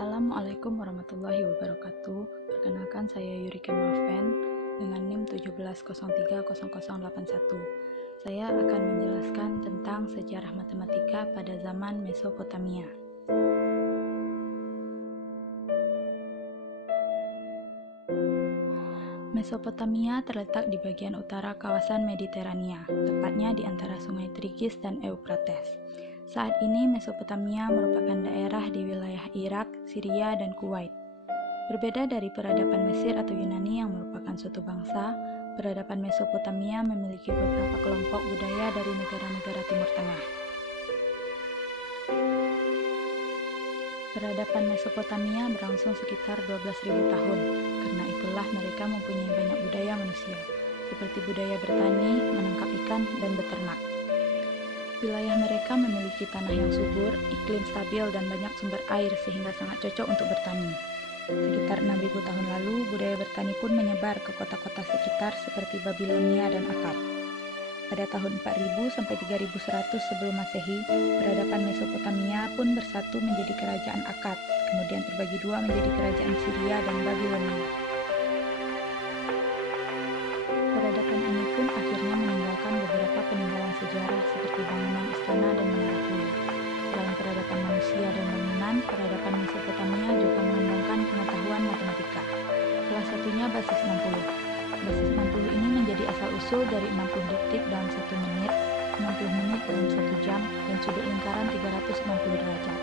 Assalamualaikum warahmatullahi wabarakatuh. Perkenalkan, saya Yurike Maven dengan NIM 17030081. Saya akan menjelaskan tentang sejarah matematika pada zaman Mesopotamia. Mesopotamia terletak di bagian utara kawasan Mediterania, tepatnya di antara sungai Tigris dan Eufrates. Saat ini Mesopotamia merupakan daerah di wilayah Irak, Syria, dan Kuwait. Berbeda dari peradaban Mesir atau Yunani yang merupakan suatu bangsa, peradaban Mesopotamia memiliki beberapa kelompok budaya dari negara-negara Timur Tengah. Peradaban Mesopotamia berlangsung sekitar 12.000 tahun. Karena itulah mereka mempunyai banyak budaya manusia, seperti budaya bertani, menangkap ikan, dan beternak. Wilayah mereka memiliki tanah yang subur, iklim stabil, dan banyak sumber air sehingga sangat cocok untuk bertani. Sekitar 6.000 tahun lalu, budaya bertani pun menyebar ke kota-kota sekitar seperti Babilonia dan Akkad. Pada tahun 4000 sampai 3100 sebelum Masehi, peradaban Mesopotamia pun bersatu menjadi kerajaan Akkad, kemudian terbagi dua menjadi kerajaan Syria dan Babilonia. Peradaban ini pun akhirnya meninggalkan beberapa peninggalan sejarah seperti bangunan istana dan menara kuil. Selain peradaban manusia dan bangunan, peradaban Mesopotamia juga mengembangkan pengetahuan matematika. Salah satunya basis 60. Basis 60 ini menjadi asal-usul dari 60 detik dalam 1 menit, 60 menit dalam 1 jam, dan sudut lingkaran 360 derajat.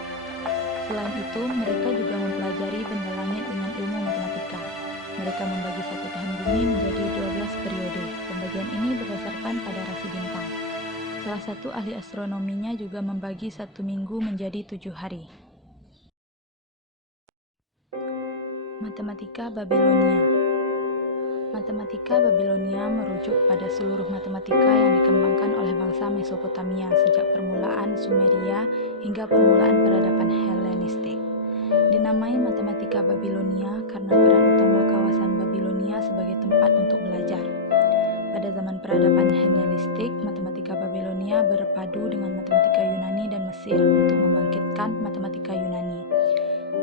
Selain itu, mereka juga mempelajari benda langit dengan ilmu matematika. Mereka membagi satu tahun bumi menjadi 12 periode. Pembagian ini berdasarkan pada rasi bintang. Salah satu ahli astronominya juga membagi satu minggu menjadi 7 hari. Matematika Babilonia. Matematika Babilonia merujuk pada seluruh matematika yang dikembangkan oleh bangsa Mesopotamia sejak permulaan Sumeria hingga permulaan peradaban Helenistik. Dinamai matematika Babilonia karena peran utama kawasan Babilonia sebagai tempat untuk belajar. Pada zaman peradaban Helenistik, matematika Babilonia berpadu dengan matematika Yunani dan Mesir untuk membangkitkan matematika Yunani.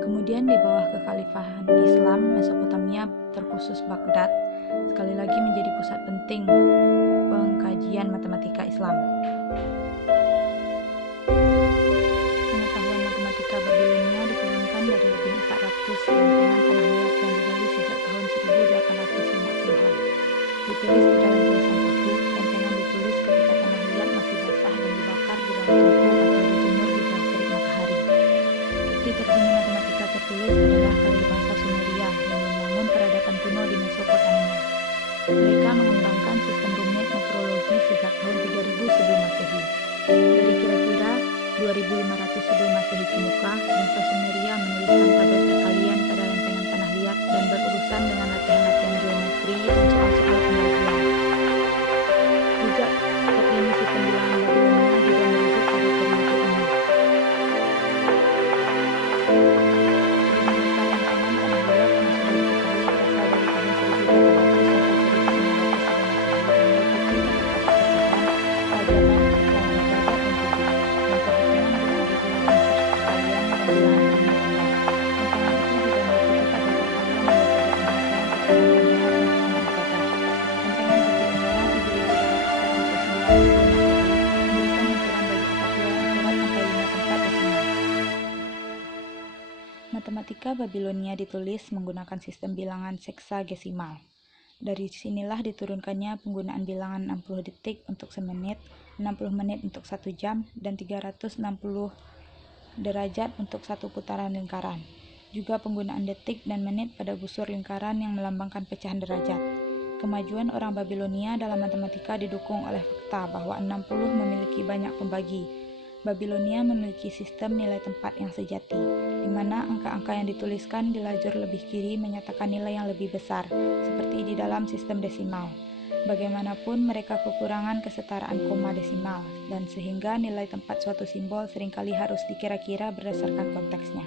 Kemudian di bawah kekhalifahan Islam, Mesopotamia terkhusus Baghdad sekali lagi menjadi pusat penting pengkajian matematika Islam. Pengetahuan matematika Babilonia diturunkan dari lebih 400 lempengan tanah liat yang digali sejak tahun 1850-an. Ditulis di dalam tulisan paku, lempengan ditulis ketika tanah liat masih basah dan dibakar di dalam tungku atau dijemur di bawah terik matahari. Bukti terkini matematika tertulis adalah karya bangsa Sumeria yang membangun peradaban kuno di Mesopotamia. Mereka mengembangkan sistem rumit metrologi sejak tahun 3000 sebelum Masehi. Dari kira-kira 2500 sebelum Masehi ke muka, bangsa Sumeria menuliskan tabel perkalian pada lempengan tanah liat dan berurusan dengan latihan-latihan geometri dan soal-soal pembagian. Jejak terkini sistem bilangan Babilonia juga merujuk pada periode ini. Matematika Babilonia ditulis menggunakan sistem bilangan seksagesimal. Dari sinilah diturunkannya penggunaan bilangan 60 detik untuk semenit, 60 menit untuk 1 jam, dan 360 derajat untuk satu putaran lingkaran. Juga penggunaan detik dan menit pada busur lingkaran yang melambangkan pecahan derajat. Kemajuan orang Babilonia dalam matematika didukung oleh fakta bahwa 60 memiliki banyak pembagi. Babilonia memiliki sistem nilai tempat yang sejati, di mana angka-angka yang dituliskan di lajur lebih kiri menyatakan nilai yang lebih besar, seperti di dalam sistem desimal. Bagaimanapun mereka kekurangan kesetaraan koma desimal, dan sehingga nilai tempat suatu simbol seringkali harus dikira-kira berdasarkan konteksnya.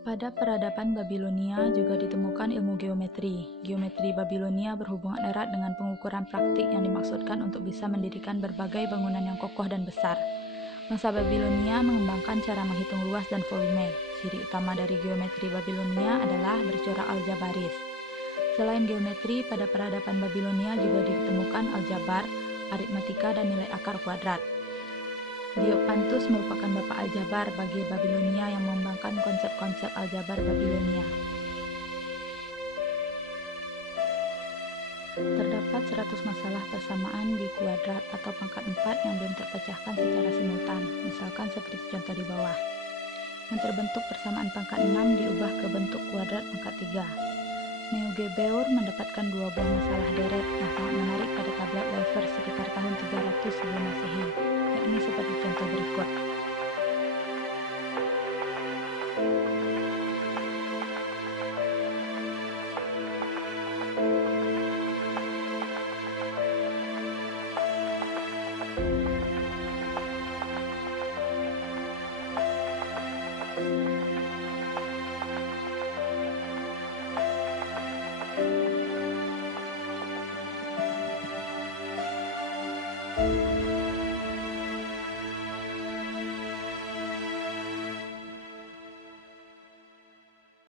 Pada peradaban Babilonia juga ditemukan ilmu geometri. Geometri Babilonia berhubungan erat dengan pengukuran praktik yang dimaksudkan untuk bisa mendirikan berbagai bangunan yang kokoh dan besar. Bangsa Babilonia mengembangkan cara menghitung luas dan volume. Ciri utama dari geometri Babilonia adalah bercorak aljabaris. Selain geometri, pada peradaban Babilonia juga ditemukan aljabar, aritmatika, dan nilai akar kuadrat. Diopantus merupakan bapak aljabar bagi Babilonia yang mengembangkan konsep-konsep aljabar Babilonia. Terdapat 100 masalah persamaan di kuadrat atau pangkat 4 yang belum terpecahkan secara simultan, misalkan seperti contoh di bawah. Yang terbentuk persamaan pangkat 6 diubah ke bentuk kuadrat pangkat 3. Neugebauer mendapatkan 2 buah masalah deret yang sangat menarik pada tablet Leffer sekitar tahun 300 sebelum Masehi, yakni seperti contoh berikut.